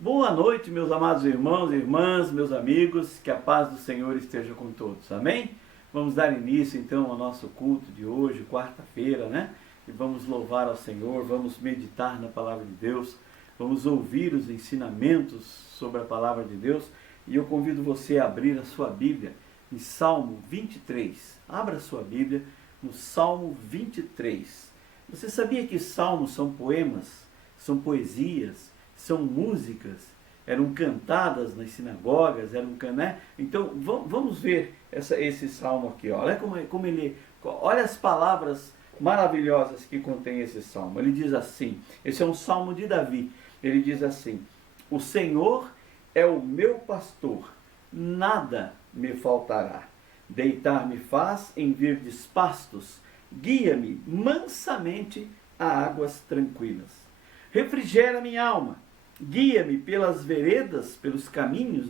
Boa noite, meus amados irmãos e irmãs, meus amigos, que a paz do Senhor esteja com todos, amém? Vamos dar início então ao nosso culto de hoje, quarta-feira, né? E vamos louvar ao Senhor, vamos meditar na palavra de Deus, vamos ouvir os ensinamentos sobre a palavra de Deus. E eu convido você a abrir a sua Bíblia em Salmo 23. Abra a sua Bíblia no Salmo 23. Você sabia que salmos são poemas, são poesias, são músicas, eram cantadas nas sinagogas, né? Então vamos ver esse salmo aqui. Olha como ele, olha as palavras maravilhosas que contém esse salmo. Ele diz assim, esse é um salmo de Davi. Ele diz assim: o Senhor é o meu pastor, nada me faltará. Deitar-me faz em verdes pastos, guia-me mansamente a águas tranquilas. Refrigera minha alma, guia-me pelas veredas, pelos caminhos,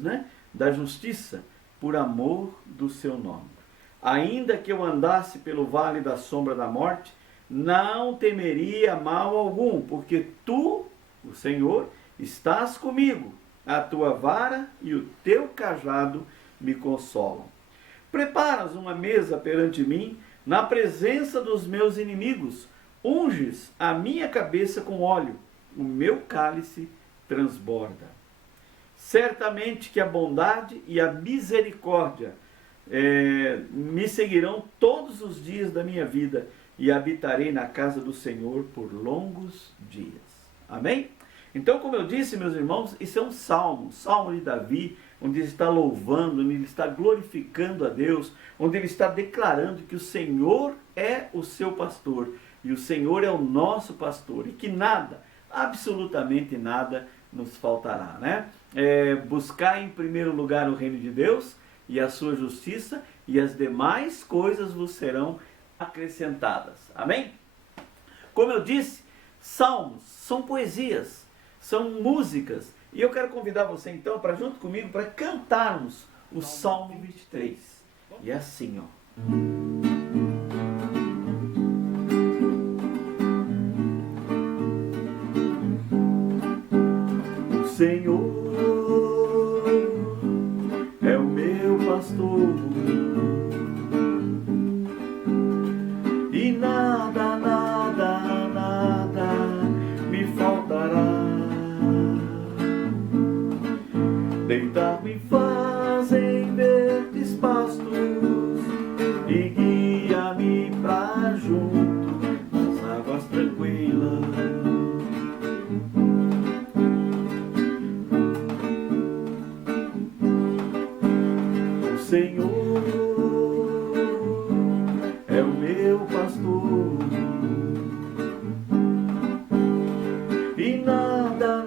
da justiça, por amor do seu nome. Ainda que eu andasse pelo vale da sombra da morte, não temeria mal algum, porque tu, o Senhor, estás comigo. A tua vara e o teu cajado me consolam. Preparas uma mesa perante mim, na presença dos meus inimigos. Unges a minha cabeça com óleo, o meu cálice transborda. Certamente que a bondade e a misericórdia me seguirão todos os dias da minha vida, e habitarei na casa do Senhor por longos dias. Amém? Então, como eu disse, meus irmãos, isso é um salmo de Davi, onde ele está louvando, onde ele está glorificando a Deus, onde ele está declarando que o Senhor é o seu pastor, e o Senhor é o nosso pastor, e que nada, absolutamente nada, nos faltará, buscar em primeiro lugar o reino de Deus e a sua justiça, e as demais coisas vos serão acrescentadas. Amém? Como eu disse, salmos são poesias, são músicas, e eu quero convidar você então para junto comigo para cantarmos o Salmo 23. E é assim, O Senhor é o meu pastor, e nada me faltará. Deitar-me faz em verdes pastos, e guia-me pra junto das águas tranquilas. O Senhor é o meu pastor, e nada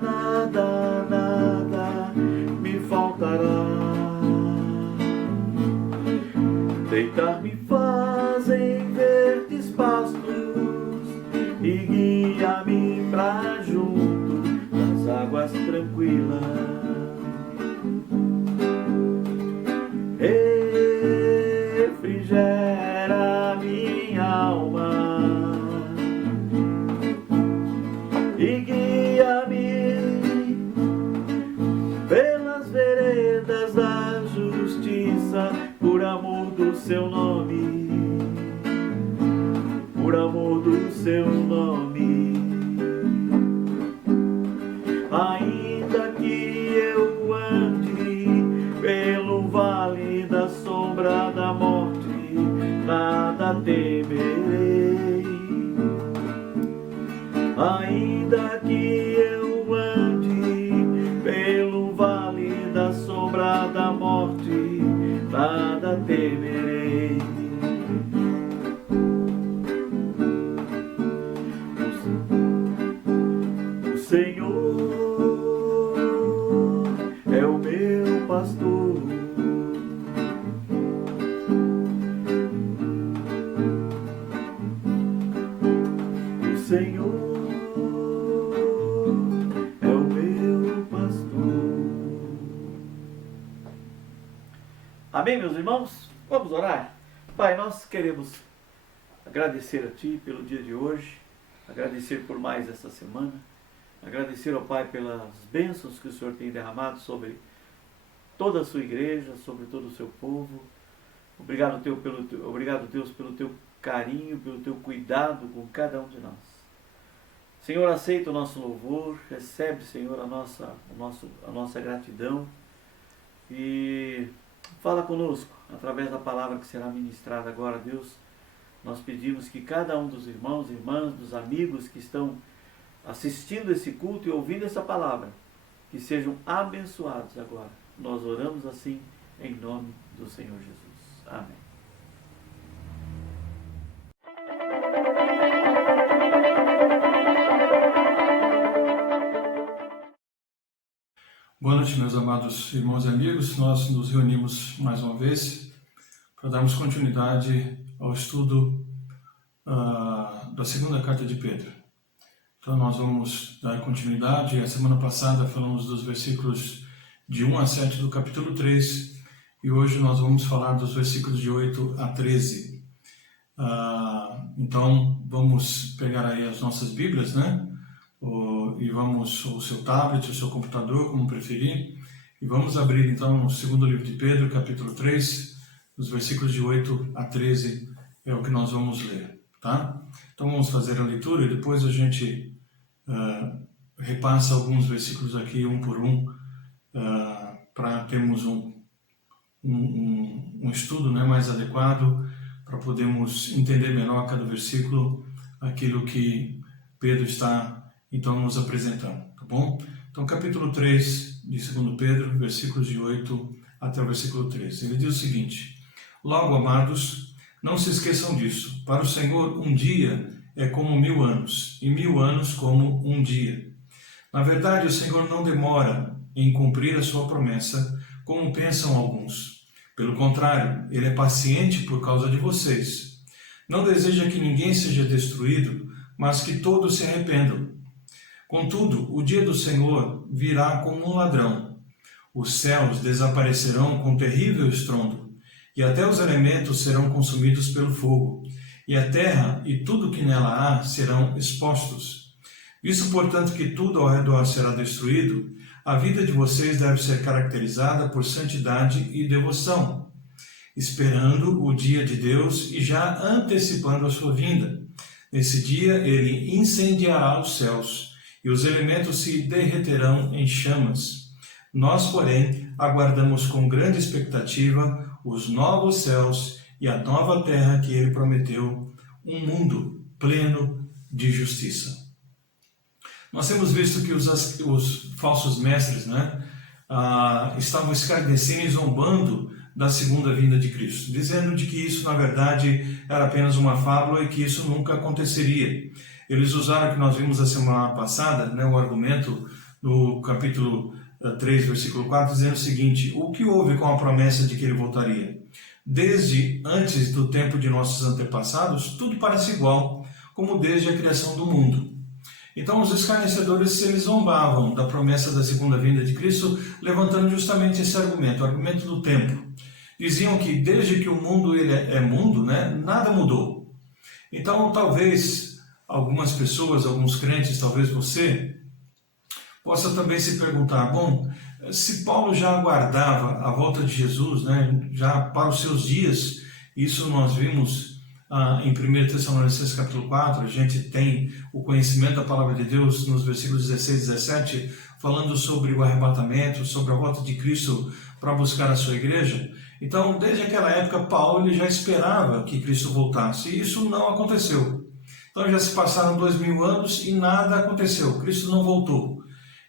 me faltará. Deitar-me faz em verdes pastos, e guia-me pra junto das águas tranquilas. Refrigera minha alma e guia-me pelas veredas da justiça, por amor do seu nome, por amor do seu nome. Ainda que eu ande pelo vale da sombra da morte, nada temerei. Ainda que eu ande pelo vale da sombra da morte, nada temerei. O Senhor é o meu pastor, o Senhor é o meu pastor. Amém, meus irmãos? Vamos orar? Pai, nós queremos agradecer a Ti pelo dia de hoje, agradecer por mais essa semana, Agradecer ao Pai pelas bênçãos que o Senhor tem derramado sobre toda a sua igreja, sobre todo o seu povo. Obrigado, Deus, pelo teu carinho, pelo teu cuidado com cada um de nós. Senhor, aceita o nosso louvor, recebe, Senhor, a nossa gratidão e fala conosco através da palavra que será ministrada agora, Deus. Nós pedimos que cada um dos irmãos, irmãs, dos amigos que estão assistindo esse culto e ouvindo essa palavra, que sejam abençoados agora. Nós oramos assim em nome do Senhor Jesus. Amém. Boa noite, meus amados irmãos e amigos. Nós nos reunimos mais uma vez para darmos continuidade ao estudo da segunda carta de Pedro. Então nós vamos dar continuidade. A semana passada falamos dos versículos de 1 a 7 do capítulo 3 e hoje nós vamos falar dos versículos de 8 a 13. Então vamos pegar aí as nossas Bíblias, né? E vamos, o seu tablet, o seu computador, como preferir, e vamos abrir então no segundo livro de Pedro, capítulo 3, os versículos de 8 a 13 é o que nós vamos ler, tá? Então vamos fazer a leitura e depois a gente repassa alguns versículos aqui, um por um, para termos um estudo, né, mais adequado, para podermos entender melhor cada versículo, aquilo que Pedro está então nos apresentando, tá bom? Então capítulo 3 de 2 Pedro, versículos de 8 até o versículo 13. Ele diz o seguinte: Logo, amados, não se esqueçam disso. Para o Senhor, um dia é como 1000 anos, e 1000 anos como um dia. Na verdade, o Senhor não demora em cumprir a sua promessa, como pensam alguns. Pelo contrário, Ele é paciente por causa de vocês. Não deseja que ninguém seja destruído, mas que todos se arrependam. Contudo, o dia do Senhor virá como um ladrão. Os céus desaparecerão com terrível estrondo, e até os elementos serão consumidos pelo fogo, e a terra e tudo que nela há serão expostos. Visto, portanto, que tudo ao redor será destruído, a vida de vocês deve ser caracterizada por santidade e devoção, esperando o dia de Deus e já antecipando a sua vinda. Nesse dia ele incendiará os céus, e os elementos se derreterão em chamas. Nós, porém, aguardamos com grande expectativa os novos céus e a nova terra que ele prometeu, um mundo pleno de justiça. Nós temos visto que os falsos mestres, né, estavam escarnecendo e zombando da segunda vinda de Cristo, dizendo de que isso, na verdade, era apenas uma fábula e que isso nunca aconteceria. Eles usaram o que nós vimos a semana passada, né, o argumento no capítulo 3, versículo 4, dizendo o seguinte: o que houve com a promessa de que ele voltaria? Desde antes do tempo de nossos antepassados, tudo parece igual, como desde a criação do mundo. Então os escarnecedores, eles zombavam da promessa da segunda vinda de Cristo, levantando justamente esse argumento, o argumento do tempo. Diziam que desde que o mundo ele é mundo, né, nada mudou. Então talvez algumas pessoas, alguns crentes, talvez você, possa também se perguntar, bom, se Paulo já aguardava a volta de Jesus, né, já para os seus dias, isso nós vimos em 1 Tessalonicenses capítulo 4, a gente tem o conhecimento da palavra de Deus nos versículos 16 e 17, falando sobre o arrebatamento, sobre a volta de Cristo para buscar a sua igreja. Então, desde aquela época, Paulo ele já esperava que Cristo voltasse, e isso não aconteceu. Então já se passaram 2000 anos e nada aconteceu, Cristo não voltou.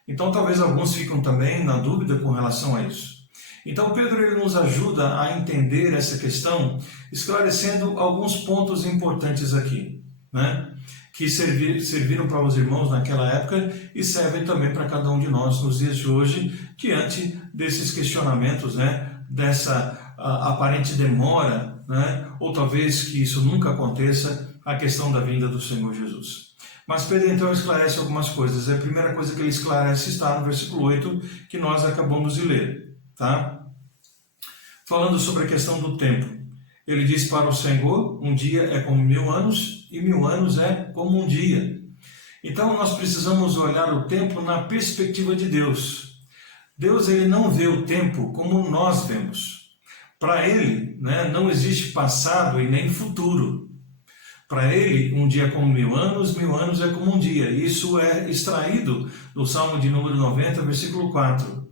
Então talvez alguns ficam também na dúvida com relação a isso. Então Pedro ele nos ajuda a entender essa questão, esclarecendo alguns pontos importantes aqui, né? Que serviram para os irmãos naquela época e servem também para cada um de nós nos dias de hoje, diante desses questionamentos, né? Dessa aparente demora, né? Ou talvez que isso nunca aconteça, a questão da vinda do Senhor Jesus. Mas Pedro então esclarece algumas coisas. A primeira coisa que ele esclarece está no versículo 8, que nós acabamos de ler, tá? Falando sobre a questão do tempo. Ele diz: para o Senhor, um dia é como 1000 anos, e 1000 anos é como um dia. Então nós precisamos olhar o tempo na perspectiva de Deus. Deus ele não vê o tempo como nós vemos. Para ele, né, não existe passado e nem futuro. Para ele, um dia é como 1000 anos é como um dia. Isso é extraído do Salmo de número 90, versículo 4.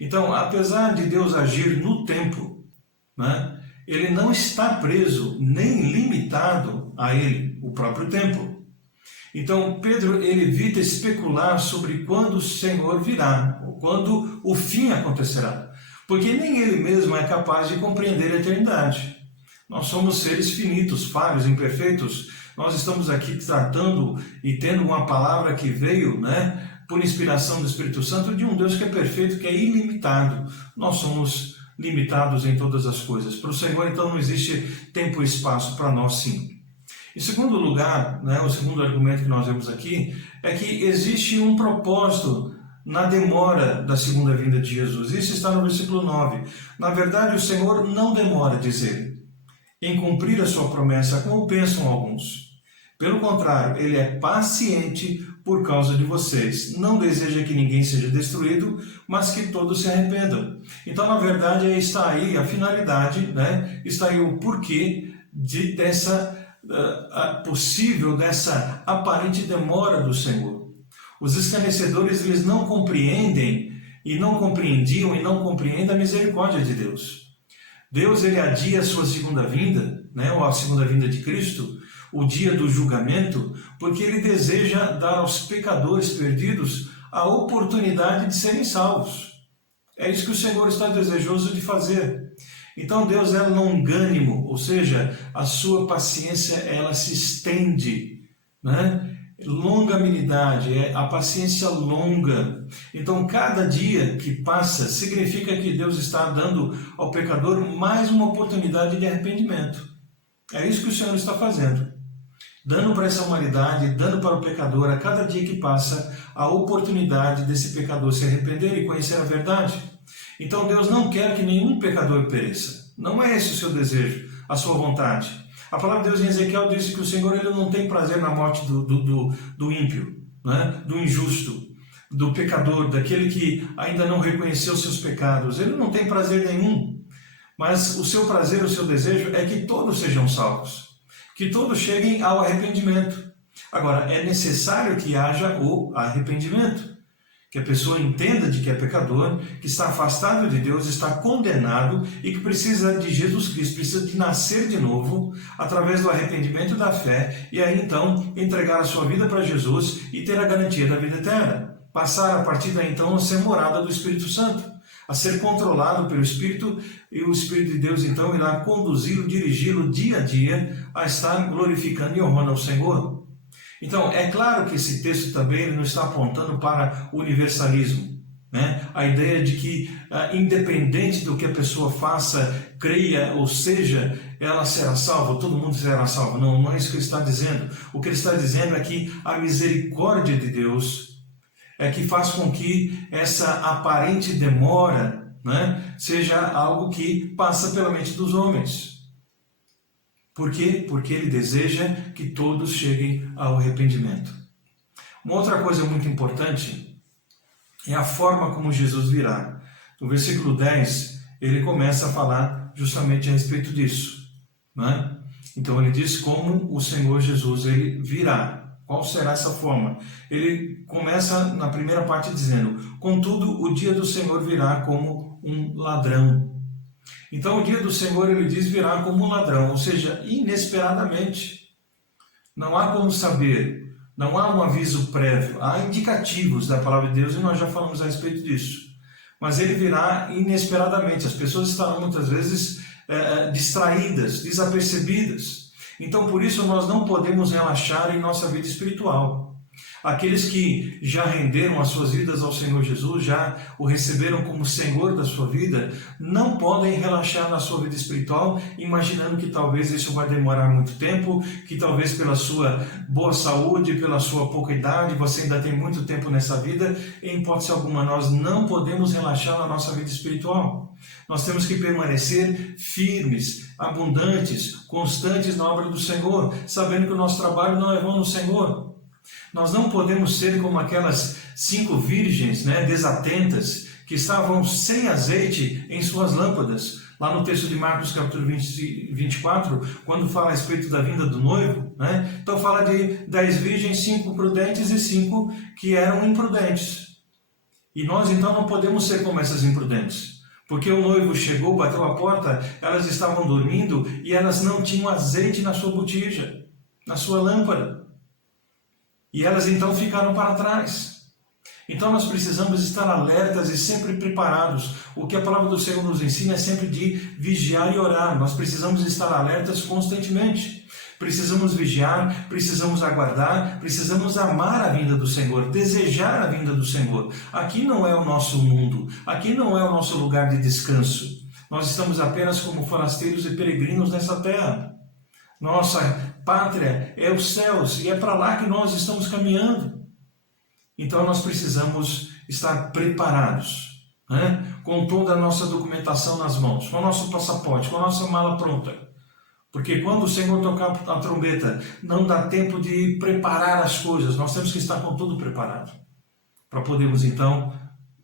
Então, apesar de Deus agir no tempo, né, ele não está preso nem limitado a ele, o próprio tempo. Então, Pedro ele evita especular sobre quando o Senhor virá, ou quando o fim acontecerá, porque nem ele mesmo é capaz de compreender a eternidade. Nós somos seres finitos, falhos, imperfeitos. Nós estamos aqui tratando e tendo uma palavra que veio, né, por inspiração do Espírito Santo, de um Deus que é perfeito, que é ilimitado. Nós somos limitados em todas as coisas. Para o Senhor, então, não existe tempo e espaço, para nós sim. Em segundo lugar, né, o segundo argumento que nós vemos aqui, é que existe um propósito na demora da segunda vinda de Jesus. Isso está no versículo 9. Na verdade, o Senhor não demora, diz ele, em cumprir a sua promessa, como pensam alguns. Pelo contrário, ele é paciente por causa de vocês. Não deseja que ninguém seja destruído, mas que todos se arrependam. Então, na verdade, está aí a finalidade, né? Está aí o porquê dessa aparente demora do Senhor. Os escarnecedores, eles não compreendem e não compreendiam e não compreendem a misericórdia de Deus. Deus ele adia a sua segunda vinda, né, ou a segunda vinda de Cristo, o dia do julgamento, porque ele deseja dar aos pecadores perdidos a oportunidade de serem salvos. É isso que o Senhor está desejoso de fazer. Então Deus é longânimo, ou seja, a sua paciência ela se estende, né? Longanimidade, é a paciência longa. Então cada dia que passa significa que Deus está dando ao pecador mais uma oportunidade de arrependimento. É isso que o Senhor está fazendo, dando para essa humanidade, dando para o pecador a cada dia que passa a oportunidade desse pecador se arrepender e conhecer a verdade. Então Deus não quer que nenhum pecador pereça. Não é esse o seu desejo, a sua vontade. A palavra de Deus em Ezequiel diz que o Senhor ele não tem prazer na morte do ímpio, né? Do injusto, do pecador, daquele que ainda não reconheceu seus pecados. Ele não tem prazer nenhum. Mas o seu prazer, o seu desejo é que todos sejam salvos, que todos cheguem ao arrependimento. Agora, é necessário que haja o arrependimento, que a pessoa entenda de que é pecador, que está afastado de Deus, está condenado e que precisa de Jesus Cristo, precisa de nascer de novo através do arrependimento e da fé, e aí então entregar a sua vida para Jesus e ter a garantia da vida eterna. Passar a partir daí então a ser morada do Espírito Santo, a ser controlado pelo Espírito, e o Espírito de Deus então irá conduzi-lo, dirigi-lo dia a dia a estar glorificando e honrando ao Senhor. Então, é claro que esse texto também não está apontando para o universalismo, né? A ideia de que, independente do que a pessoa faça, creia, ou seja, ela será salva, todo mundo será salvo. Não, não é isso que ele está dizendo. O que ele está dizendo é que a misericórdia de Deus é que faz com que essa aparente demora, né, seja algo que passa pela mente dos homens. Por quê? Porque ele deseja que todos cheguem ao arrependimento. Uma outra coisa muito importante é a forma como Jesus virá. No versículo 10, ele começa a falar justamente a respeito disso, né? Então ele diz como o Senhor Jesus ele virá. Qual será essa forma? Ele começa na primeira parte dizendo: contudo, o dia do Senhor virá como um ladrão. Então o dia do Senhor, ele diz, virá como um ladrão, ou seja, inesperadamente. Não há como saber, não há um aviso prévio, há indicativos da palavra de Deus e nós já falamos a respeito disso. Mas ele virá inesperadamente, as pessoas estarão muitas vezes distraídas, desapercebidas. Então por isso nós não podemos relaxar em nossa vida espiritual. Aqueles que já renderam as suas vidas ao Senhor Jesus, já o receberam como Senhor da sua vida, não podem relaxar na sua vida espiritual, imaginando que talvez isso vai demorar muito tempo, que talvez pela sua boa saúde, pela sua pouca idade, você ainda tem muito tempo nessa vida. Em hipótese alguma, nós não podemos relaxar na nossa vida espiritual. Nós temos que permanecer firmes, abundantes, constantes na obra do Senhor, sabendo que o nosso trabalho não é vão no Senhor. Nós não podemos ser como aquelas 5 virgens, né, desatentas, que estavam sem azeite em suas lâmpadas. Lá no texto de Marcos, capítulo 24, quando fala a respeito da vinda do noivo, né? Então fala de 10 virgens, 5 prudentes e 5 que eram imprudentes. E nós então não podemos ser como essas imprudentes. Porque o noivo chegou, bateu a porta, elas estavam dormindo e elas não tinham azeite na sua botija, na sua lâmpada. E elas então ficaram para trás. Então nós precisamos estar alertas e sempre preparados. O que a palavra do Senhor nos ensina é sempre de vigiar e orar. Nós precisamos estar alertas constantemente. Precisamos vigiar, precisamos aguardar, precisamos amar a vinda do Senhor, desejar a vinda do Senhor. Aqui não é o nosso mundo, aqui não é o nosso lugar de descanso. Nós estamos apenas como forasteiros e peregrinos nessa terra. Nossa pátria é os céus e é para lá que nós estamos caminhando. Então nós precisamos estar preparados, né? Com toda a nossa documentação nas mãos, com o nosso passaporte, com a nossa mala pronta. Porque quando o Senhor tocar a trombeta, não dá tempo de preparar as coisas, nós temos que estar com tudo preparado. Para podermos então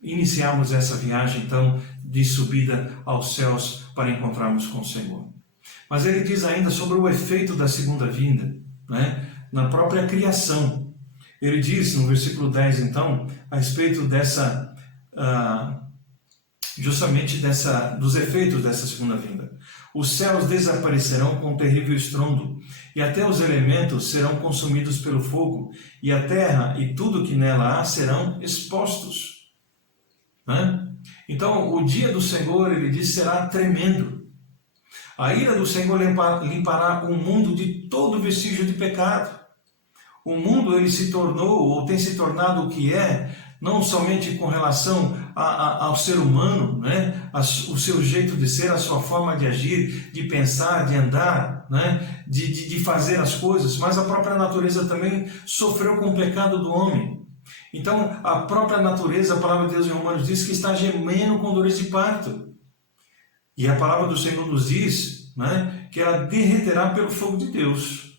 iniciarmos essa viagem então de subida aos céus para encontrarmos com o Senhor. Mas ele diz ainda sobre o efeito da segunda vinda, né? Na própria criação. Ele diz no versículo 10, então, a respeito dessa, justamente dos efeitos dessa segunda vinda. Os céus desaparecerão com um terrível estrondo, e até os elementos serão consumidos pelo fogo, e a terra e tudo que nela há serão expostos. Né? Então, o dia do Senhor, ele diz, será tremendo. A ira do Senhor limpará o mundo de todo vestígio de pecado. O mundo ele se tornou, ou tem se tornado o que é, não somente com relação ao ser humano, né? O seu jeito de ser, a sua forma de agir, de pensar, de andar, né? de fazer as coisas, mas a própria natureza também sofreu com o pecado do homem. Então, a própria natureza, a palavra de Deus em Romanos diz que está gemendo com dores de parto. E a palavra do Senhor nos diz, né, que ela derreterá pelo fogo de Deus.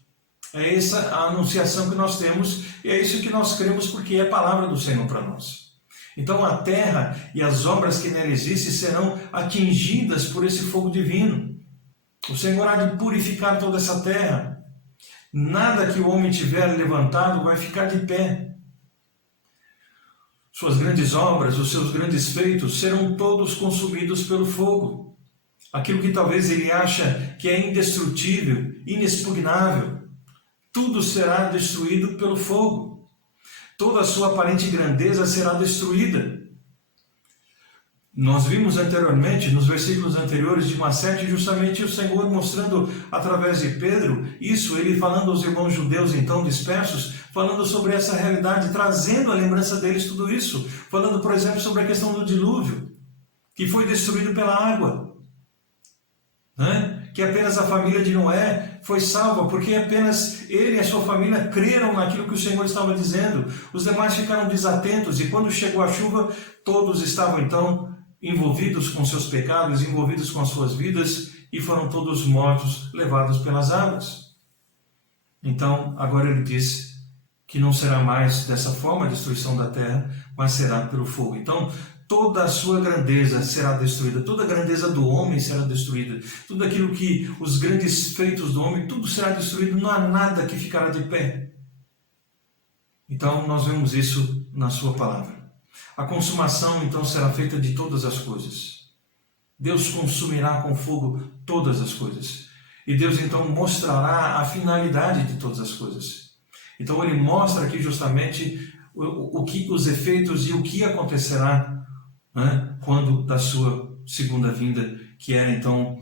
É essa a anunciação que nós temos e é isso que nós cremos porque é a palavra do Senhor para nós. Então a terra e as obras que nela existem serão atingidas por esse fogo divino. O Senhor há de purificar toda essa terra. Nada que o homem tiver levantado vai ficar de pé. Suas grandes obras, os seus grandes feitos serão todos consumidos pelo fogo. Aquilo que talvez ele acha que é indestrutível, inexpugnável, tudo será destruído pelo fogo. Toda a sua aparente grandeza será destruída. Nós vimos anteriormente, nos versículos anteriores de Mateus 7, justamente o Senhor mostrando através de Pedro, isso, ele falando aos irmãos judeus então dispersos, falando sobre essa realidade, trazendo a lembrança deles tudo isso, falando, por exemplo, sobre a questão do dilúvio, que foi destruído pela água, né? Que apenas a família de Noé foi salva, porque apenas ele e a sua família creram naquilo que o Senhor estava dizendo. Os demais ficaram desatentos e quando chegou a chuva, todos estavam então envolvidos com seus pecados, envolvidos com as suas vidas e foram todos mortos, levados pelas águas. Então, agora ele diz que não será mais dessa forma a destruição da terra, mas será pelo fogo. Então, toda a sua grandeza será destruída, toda a grandeza do homem será destruída, tudo aquilo que os grandes feitos do homem, tudo será destruído, não há nada que ficará de pé. Então nós vemos isso na sua palavra. A consumação então será feita de todas as coisas. Deus consumirá com fogo todas as coisas. E Deus então mostrará a finalidade de todas as coisas. Então ele mostra aqui justamente os efeitos e o que acontecerá, né, quando da sua segunda vinda, que era então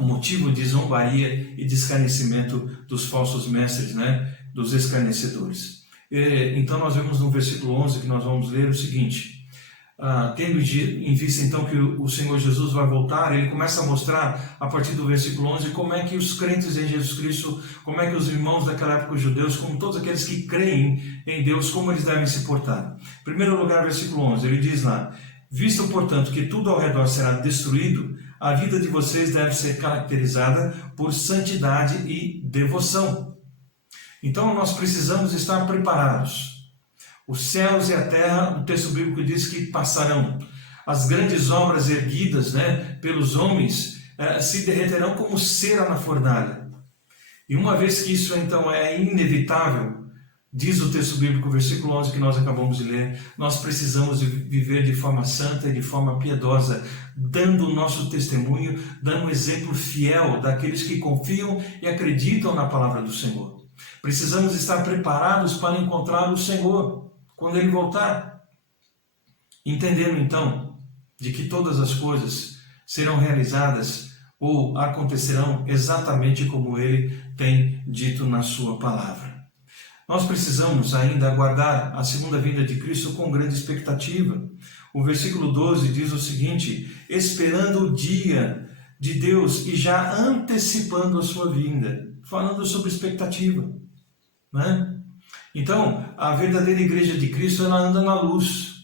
o motivo de zombaria e de escarnecimento dos falsos mestres, né, dos escarnecedores. Então nós vemos no versículo 11 que nós vamos ler o seguinte: tendo em vista então que o Senhor Jesus vai voltar, ele começa a mostrar a partir do versículo 11 como é que os crentes em Jesus Cristo, como é que os irmãos daquela época, os judeus, como todos aqueles que creem em Deus, como eles devem se portar. Em primeiro lugar, versículo 11, ele diz lá: visto portanto que tudo ao redor será destruído, a vida de vocês deve ser caracterizada por santidade e devoção. Então nós precisamos estar preparados. Os céus e a terra, o texto bíblico diz que passarão. As grandes obras erguidas, pelos homens se derreterão como cera na fornalha. E uma vez que isso então é inevitável, diz o texto bíblico, versículo 11 que nós acabamos de ler, nós precisamos viver de forma santa e de forma piedosa, dando o nosso testemunho, dando um exemplo fiel daqueles que confiam e acreditam na palavra do Senhor. Precisamos estar preparados para encontrar o Senhor quando Ele voltar. Entendendo então de que todas as coisas serão realizadas ou acontecerão exatamente como Ele tem dito na sua palavra. Nós precisamos ainda aguardar a segunda vinda de Cristo com grande expectativa. O versículo 12 diz o seguinte: esperando o dia de Deus e já antecipando a sua vinda, falando sobre expectativa, Então, a verdadeira igreja de Cristo, ela anda na luz.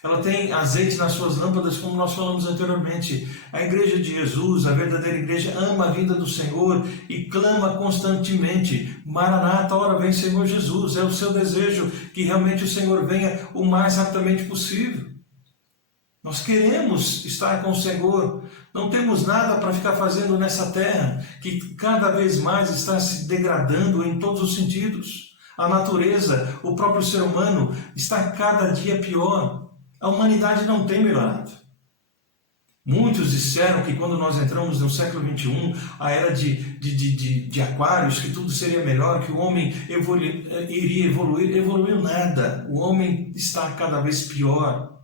Ela tem azeite nas suas lâmpadas, como nós falamos anteriormente. A igreja de Jesus, a verdadeira igreja, ama a vinda do Senhor e clama constantemente: Maranata, ora vem Senhor Jesus. É o seu desejo que realmente o Senhor venha o mais rapidamente possível. Nós queremos estar com o Senhor. Não temos nada para ficar fazendo nessa terra, que cada vez mais está se degradando em todos os sentidos. A natureza, o próprio ser humano, está cada dia pior. A humanidade não tem melhorado. Muitos disseram que quando nós entramos no século XXI, a era de Aquários, que tudo seria melhor, que o homem iria evoluir. Evoluiu nada. O homem está cada vez pior.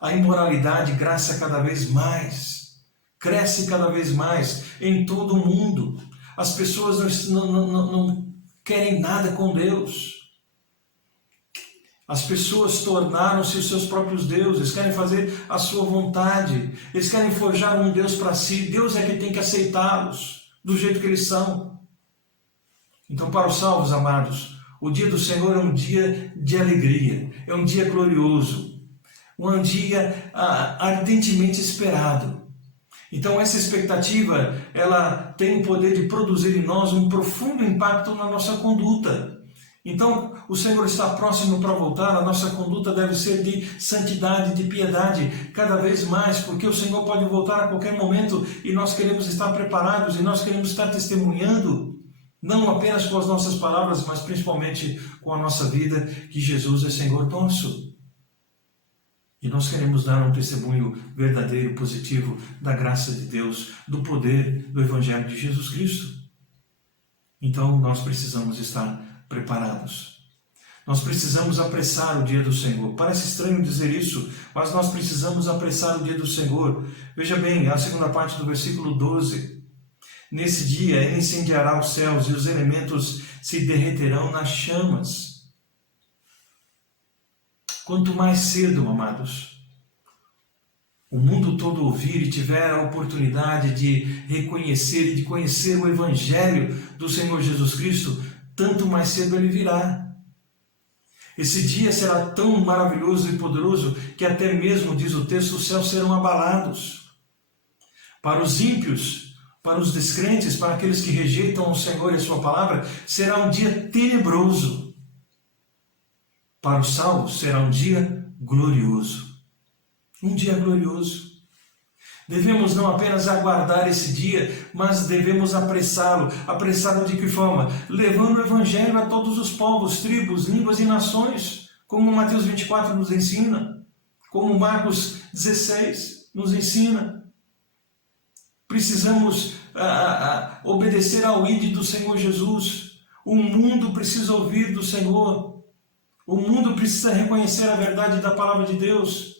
A imoralidade graça cada vez mais. Cresce cada vez mais em todo o mundo. As pessoas não querem nada com Deus. As pessoas tornaram-se os seus próprios deuses, querem fazer a sua vontade, eles querem forjar um Deus para si. Deus é que tem que aceitá-los do jeito que eles são. Então, para os salvos, amados, o dia do Senhor é um dia de alegria, é um dia glorioso, um dia ardentemente esperado. Então, essa expectativa, ela tem o poder de produzir em nós um profundo impacto na nossa conduta. Então, o Senhor está próximo para voltar, a nossa conduta deve ser de santidade, de piedade, cada vez mais, porque o Senhor pode voltar a qualquer momento e nós queremos estar preparados e nós queremos estar testemunhando, não apenas com as nossas palavras, mas principalmente com a nossa vida, que Jesus é Senhor nosso. E nós queremos dar um testemunho verdadeiro, positivo, da graça de Deus, do poder do Evangelho de Jesus Cristo. Então, nós precisamos estar preparados. Nós precisamos apressar o dia do Senhor. Parece estranho dizer isso, mas nós precisamos apressar o dia do Senhor. Veja bem, a segunda parte do versículo 12. Nesse dia ele incendiará os céus e os elementos se derreterão nas chamas. Quanto mais cedo, amados, o mundo todo ouvir e tiver a oportunidade de reconhecer e de conhecer o Evangelho do Senhor Jesus Cristo, tanto mais cedo ele virá. Esse dia será tão maravilhoso e poderoso que até mesmo, diz o texto, os céus serão abalados. Para os ímpios, para os descrentes, para aqueles que rejeitam o Senhor e a sua palavra, será um dia tenebroso. Para os salvos será um dia glorioso. Um dia glorioso. Devemos não apenas aguardar esse dia, mas devemos apressá-lo. Apressá-lo de que forma? Levando o Evangelho a todos os povos, tribos, línguas e nações, como Mateus 24 nos ensina, como Marcos 16 nos ensina. Precisamos obedecer ao ídolo do Senhor Jesus. O mundo precisa ouvir do Senhor. O mundo precisa reconhecer a verdade da palavra de Deus.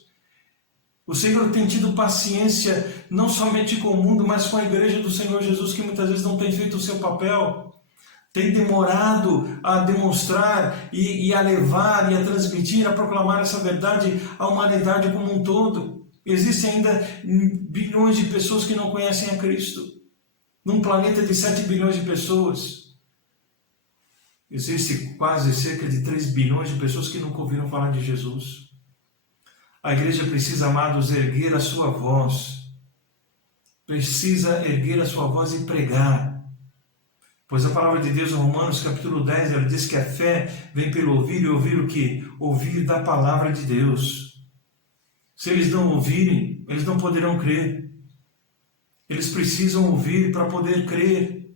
O Senhor tem tido paciência não somente com o mundo, mas com a igreja do Senhor Jesus, que muitas vezes não tem feito o seu papel. Tem demorado a demonstrar e a levar e a transmitir, a proclamar essa verdade à humanidade como um todo. Existem ainda bilhões de pessoas que não conhecem a Cristo. Num planeta de 7 bilhões de pessoas, existe quase cerca de 3 bilhões de pessoas que nunca ouviram falar de Jesus. A igreja precisa, amados, erguer a sua voz. Precisa erguer a sua voz e pregar. Pois a palavra de Deus em Romanos capítulo 10, ela diz que a fé vem pelo ouvir, e ouvir o quê? Ouvir da palavra de Deus. Se eles não ouvirem, eles não poderão crer. Eles precisam ouvir para poder crer,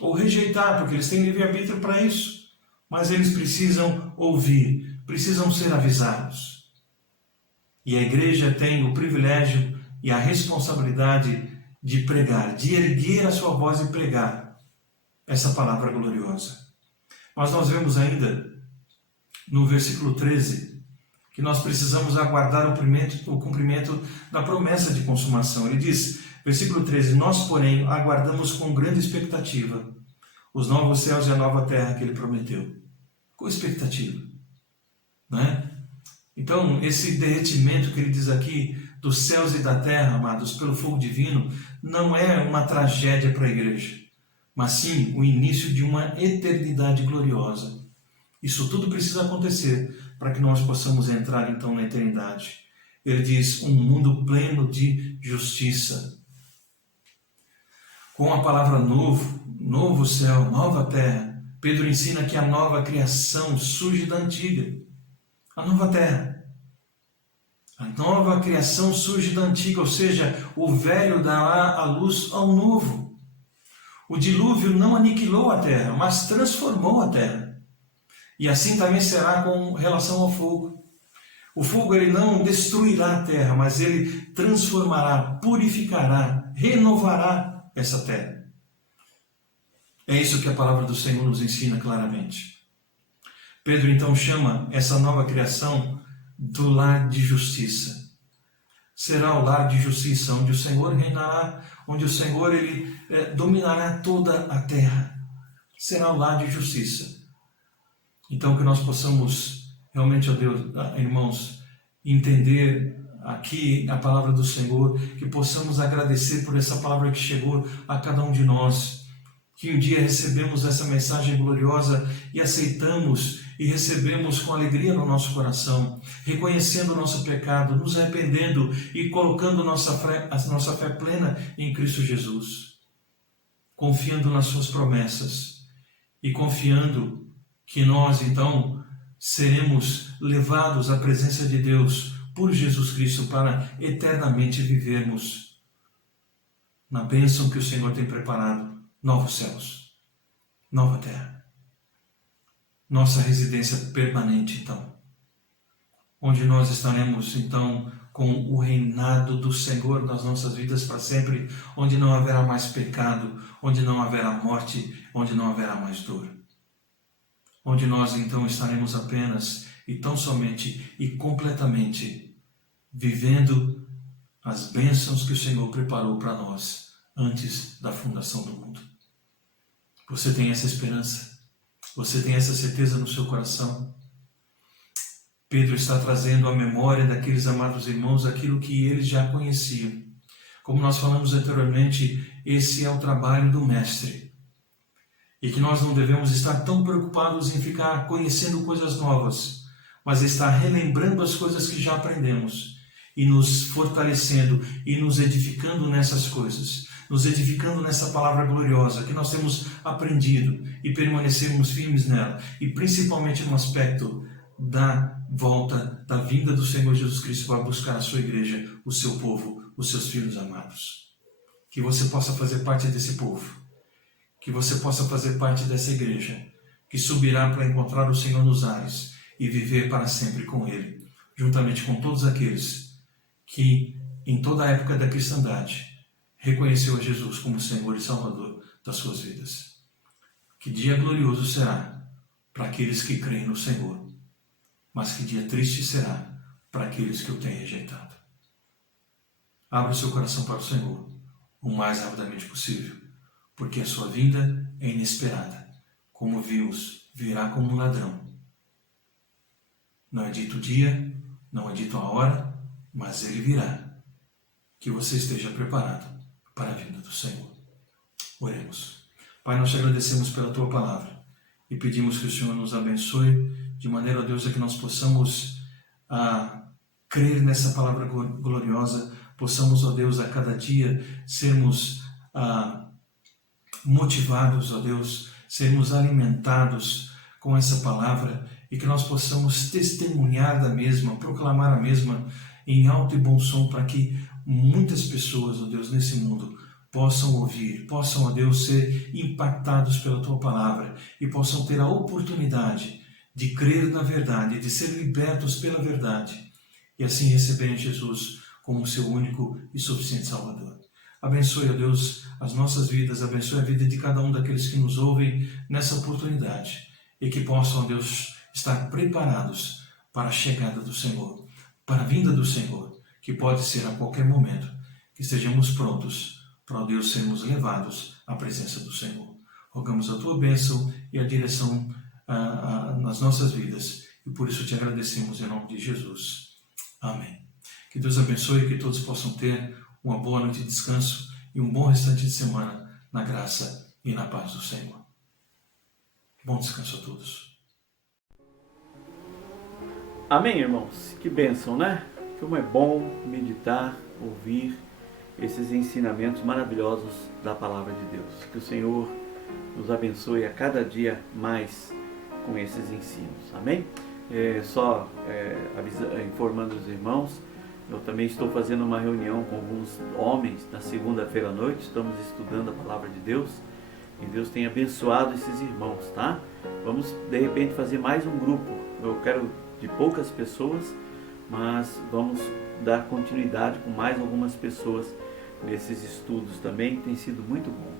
ou rejeitar, porque eles têm livre-arbítrio para isso. Mas eles precisam ouvir, precisam ser avisados. E a igreja tem o privilégio e a responsabilidade de pregar, de erguer a sua voz e pregar essa palavra gloriosa. Mas nós vemos ainda no versículo 13 que nós precisamos aguardar o cumprimento da promessa de consumação. Ele diz, versículo 13, nós, porém, aguardamos com grande expectativa os novos céus e a nova terra que ele prometeu. Com expectativa, né? Então, esse derretimento que ele diz aqui dos céus e da terra, amados, pelo fogo divino, não é uma tragédia para a igreja, mas sim o início de uma eternidade gloriosa. Isso tudo precisa acontecer para que nós possamos entrar então na eternidade. Ele diz, um mundo pleno de justiça. Com a palavra novo céu, nova terra, Pedro ensina que a nova criação surge da antiga, a nova terra. A nova criação surge da antiga, ou seja, o velho dará a luz ao novo. O dilúvio não aniquilou a terra, mas transformou a terra. E assim também será com relação ao fogo. O fogo ele não destruirá a terra, mas ele transformará, purificará, renovará essa terra. É isso que a palavra do Senhor nos ensina claramente. Pedro então chama essa nova criação do lar de justiça. Será o lar de justiça, onde o Senhor reinará, onde o Senhor ele dominará toda a terra. Será o lar de justiça. Então que nós possamos realmente, ó Deus, irmãos, entender aqui a palavra do Senhor, que possamos agradecer por essa palavra que chegou a cada um de nós, que um dia recebemos essa mensagem gloriosa e aceitamos e recebemos com alegria no nosso coração, reconhecendo o nosso pecado, nos arrependendo e colocando a nossa fé plena em Cristo Jesus, confiando nas suas promessas e confiando que nós então seremos levados à presença de Deus por Jesus Cristo para eternamente vivermos na bênção que o Senhor tem preparado. Novos céus, nova terra, nossa residência permanente, então, onde nós estaremos, então, com o reinado do Senhor nas nossas vidas para sempre, onde não haverá mais pecado, onde não haverá morte, onde não haverá mais dor, onde nós, então, estaremos apenas e tão somente e completamente vivendo as bênçãos que o Senhor preparou para nós antes da fundação do mundo. Você tem essa esperança? Você tem essa certeza no seu coração? Pedro está trazendo à memória daqueles amados irmãos aquilo que eles já conheciam. Como nós falamos anteriormente, esse é o trabalho do Mestre. E que nós não devemos estar tão preocupados em ficar conhecendo coisas novas, mas estar relembrando as coisas que já aprendemos e nos fortalecendo e nos edificando nessas coisas. Nos edificando nessa palavra gloriosa que nós temos aprendido e permanecermos firmes nela, e principalmente no aspecto da volta, da vinda do Senhor Jesus Cristo para buscar a sua igreja, o seu povo, os seus filhos amados. Que você possa fazer parte desse povo, que você possa fazer parte dessa igreja, que subirá para encontrar o Senhor nos ares e viver para sempre com Ele, juntamente com todos aqueles que, em toda a época da cristandade, reconheceu a Jesus como Senhor e Salvador das suas vidas. Que dia glorioso será para aqueles que creem no Senhor, mas que dia triste será para aqueles que o têm rejeitado. Abra o seu coração para o Senhor o mais rapidamente possível, porque a sua vinda é inesperada. Como vimos, virá como um ladrão. Não é dito o dia, não é dito a hora, mas ele virá. Que você esteja preparado para a vinda do Senhor. Oremos. Pai, nós te agradecemos pela Tua palavra e pedimos que o Senhor nos abençoe de maneira, ó Deus, a que nós possamos crer nessa palavra gloriosa, possamos, ó Deus, a cada dia sermos motivados, ó Deus, sermos alimentados com essa palavra e que nós possamos testemunhar da mesma, proclamar a mesma em alto e bom som, para que muitas pessoas, ó Deus, nesse mundo possam ouvir, possam, ó Deus, ser impactados pela Tua palavra e possam ter a oportunidade de crer na verdade, de ser libertos pela verdade e assim receberem Jesus como seu único e suficiente Salvador. Abençoe, ó Deus, as nossas vidas, abençoe a vida de cada um daqueles que nos ouvem nessa oportunidade e que possam, ó Deus, estar preparados para a chegada do Senhor, para a vinda do Senhor, que pode ser a qualquer momento, que estejamos prontos para, ó Deus, sermos levados à presença do Senhor. Rogamos a Tua bênção e a direção nas nossas vidas e por isso te agradecemos em nome de Jesus. Amém. Que Deus abençoe e que todos possam ter uma boa noite de descanso e um bom restante de semana na graça e na paz do Senhor. Bom descanso a todos. Amém, irmãos? Que bênção, né? Como é bom meditar, ouvir esses ensinamentos maravilhosos da Palavra de Deus. Que o Senhor nos abençoe a cada dia mais com esses ensinos. Amém? Informando os irmãos, eu também estou fazendo uma reunião com alguns homens na segunda-feira à noite. Estamos estudando a Palavra de Deus e Deus tem abençoado esses irmãos, tá? Vamos, de repente, fazer mais um grupo. Eu quero de poucas pessoas, mas vamos dar continuidade com mais algumas pessoas nesses estudos também. Tem sido muito bom.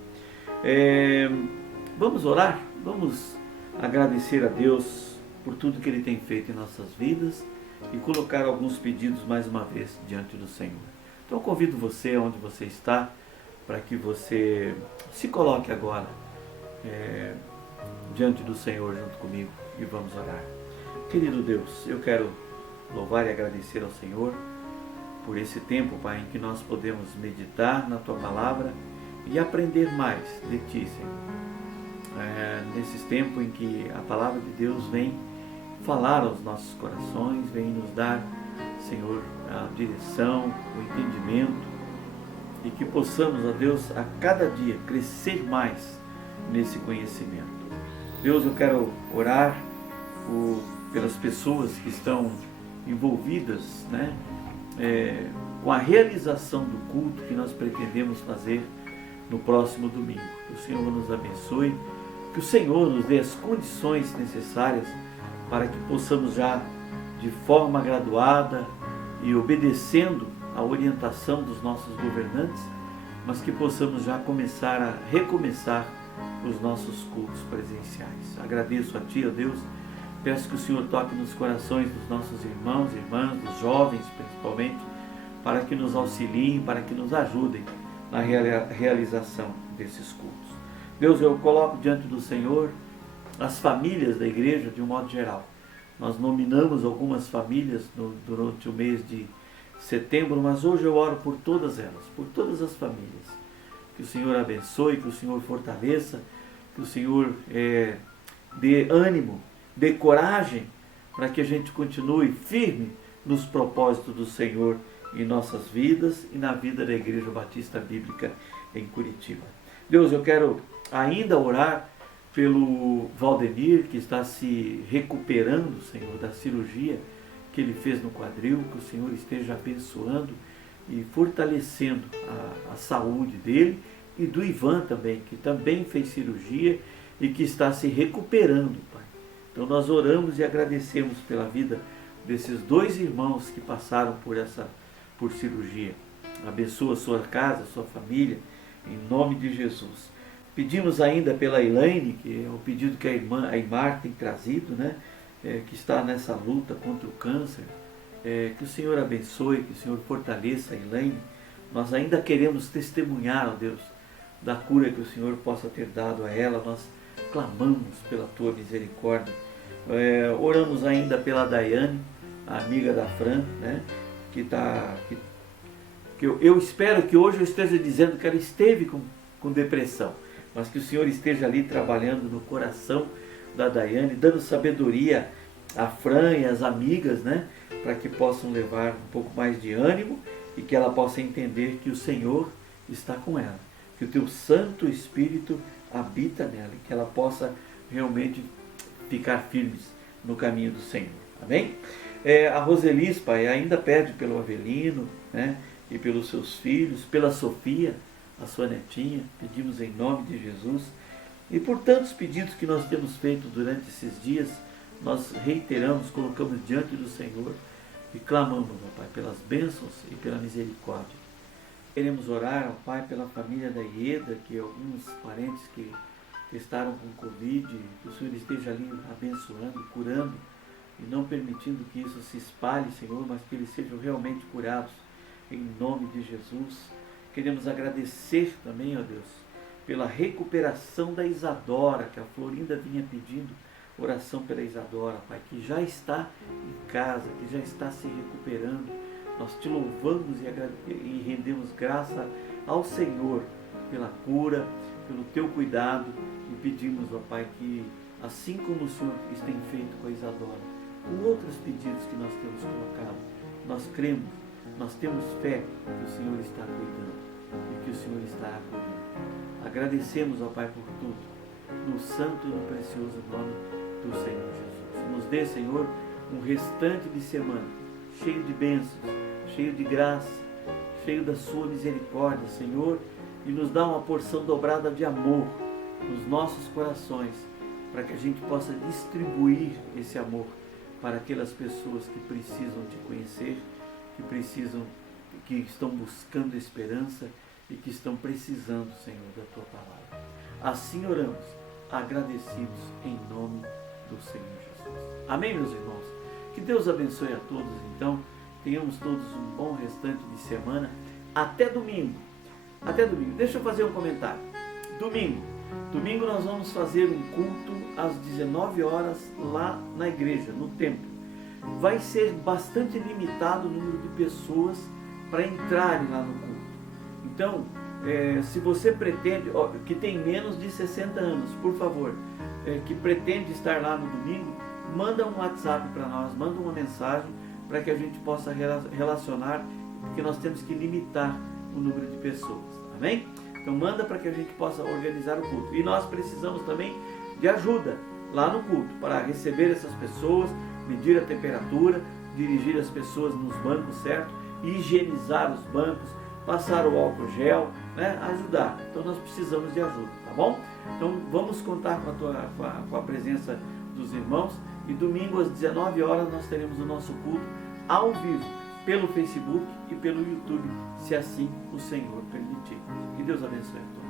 Vamos orar? Vamos agradecer a Deus por tudo que Ele tem feito em nossas vidas e colocar alguns pedidos mais uma vez diante do Senhor. Então eu convido você, onde você está, para que você se coloque agora diante do Senhor junto comigo e vamos orar. Querido Deus, eu quero louvar e agradecer ao Senhor por esse tempo, Pai, em que nós podemos meditar na Tua Palavra e aprender mais de Ti, Senhor. Nesses tempos em que a Palavra de Deus vem falar aos nossos corações, vem nos dar, Senhor, a direção, o entendimento e que possamos, ó Deus, a cada dia crescer mais nesse conhecimento. Deus, eu quero orar pelas pessoas que estão envolvidas, né, com a realização do culto que nós pretendemos fazer no próximo domingo. Que o Senhor nos abençoe, que o Senhor nos dê as condições necessárias para que possamos já de forma graduada e obedecendo a orientação dos nossos governantes, mas que possamos já recomeçar os nossos cultos presenciais. Agradeço a Ti, ó Deus, peço que o Senhor toque nos corações dos nossos irmãos e irmãs, dos jovens principalmente, para que nos auxiliem, para que nos ajudem na realização desses cultos. Deus, eu coloco diante do Senhor as famílias da igreja de um modo geral. Nós nominamos algumas famílias durante o mês de setembro, mas hoje eu oro por todas elas, por todas as famílias. Que o Senhor abençoe, que o Senhor fortaleça, que o Senhor dê ânimo, dê coragem, para que a gente continue firme nos propósitos do Senhor em nossas vidas e na vida da Igreja Batista Bíblica em Curitiba. Deus, eu quero ainda orar pelo Valdemir, que está se recuperando, Senhor, da cirurgia que ele fez no quadril, que o Senhor esteja abençoando e fortalecendo a saúde dele e do Ivan também, que também fez cirurgia e que está se recuperando, Pai. Então nós oramos e agradecemos pela vida desses dois irmãos que passaram por cirurgia. Abençoa a sua casa, a sua família, em nome de Jesus. Pedimos ainda pela Elaine, que é o pedido que a irmã Aymar tem trazido, né? Que está nessa luta contra o câncer. Que o Senhor abençoe, que o Senhor fortaleça a Elaine. Nós ainda queremos testemunhar, ó Deus, da cura que o Senhor possa ter dado a ela. Nós clamamos pela Tua misericórdia. Oramos ainda pela Daiane, a amiga da Fran, né? Eu espero que hoje eu esteja dizendo que ela esteve com depressão, mas que o Senhor esteja ali trabalhando no coração da Daiane, dando sabedoria à Fran e às amigas, né, para que possam levar um pouco mais de ânimo e que ela possa entender que o Senhor está com ela, que o teu Santo Espírito habita nela e que ela possa realmente ficar firmes no caminho do Senhor. Amém? A Roselis, Pai, ainda pede pelo Avelino, né, e pelos seus filhos, pela Sofia, a sua netinha, pedimos em nome de Jesus. E por tantos pedidos que nós temos feito durante esses dias, nós reiteramos, colocamos diante do Senhor e clamamos, ó Pai, pelas bênçãos e pela misericórdia. Queremos orar, ó Pai, pela família da Ieda, que alguns parentes que estavam com Covid, que o Senhor esteja ali abençoando, curando, e não permitindo que isso se espalhe, Senhor, mas que eles sejam realmente curados, em nome de Jesus. Queremos agradecer também, ó Deus, pela recuperação da Isadora, que a Florinda vinha pedindo oração pela Isadora, Pai, que já está em casa, que já está se recuperando. Nós te louvamos e rendemos graça ao Senhor pela cura, pelo teu cuidado, e pedimos, ó Pai, que assim como o Senhor tem feito com a Isadora, com outros pedidos que nós temos colocado, nós cremos, nós temos fé que o Senhor está cuidando e que o Senhor está acolhendo. Agradecemos, ó Pai, por tudo, no santo e no precioso nome do Senhor Jesus. Nos dê, Senhor, um restante de semana cheio de bênçãos, cheio de graça, cheio da sua misericórdia, Senhor, e nos dá uma porção dobrada de amor nos nossos corações, para que a gente possa distribuir esse amor para aquelas pessoas que precisam te conhecer, que estão buscando esperança e que estão precisando, Senhor, da tua palavra. Assim oramos, agradecidos em nome do Senhor Jesus. Amém, meus irmãos? Que Deus abençoe a todos, então. Tenhamos todos um bom restante de semana. Até domingo. Até domingo. Deixa eu fazer um comentário. Domingo nós vamos fazer um culto às 19 horas lá na igreja, no templo. Vai ser bastante limitado o número de pessoas para entrarem lá no culto. Então, se você pretende, que tem menos de 60 anos, por favor, que pretende estar lá no domingo, manda um WhatsApp para nós, manda uma mensagem para que a gente possa relacionar, porque nós temos que limitar o número de pessoas. Amém? Então manda para que a gente possa organizar o culto. E nós precisamos também de ajuda lá no culto, para receber essas pessoas, medir a temperatura, dirigir as pessoas nos bancos certos, higienizar os bancos, passar o álcool gel, né? Ajudar. Então nós precisamos de ajuda, tá bom? Então vamos contar com a presença dos irmãos, e domingo às 19 horas nós teremos o nosso culto ao vivo, pelo Facebook e pelo YouTube, se assim o Senhor permitir. Que Deus abençoe a todos.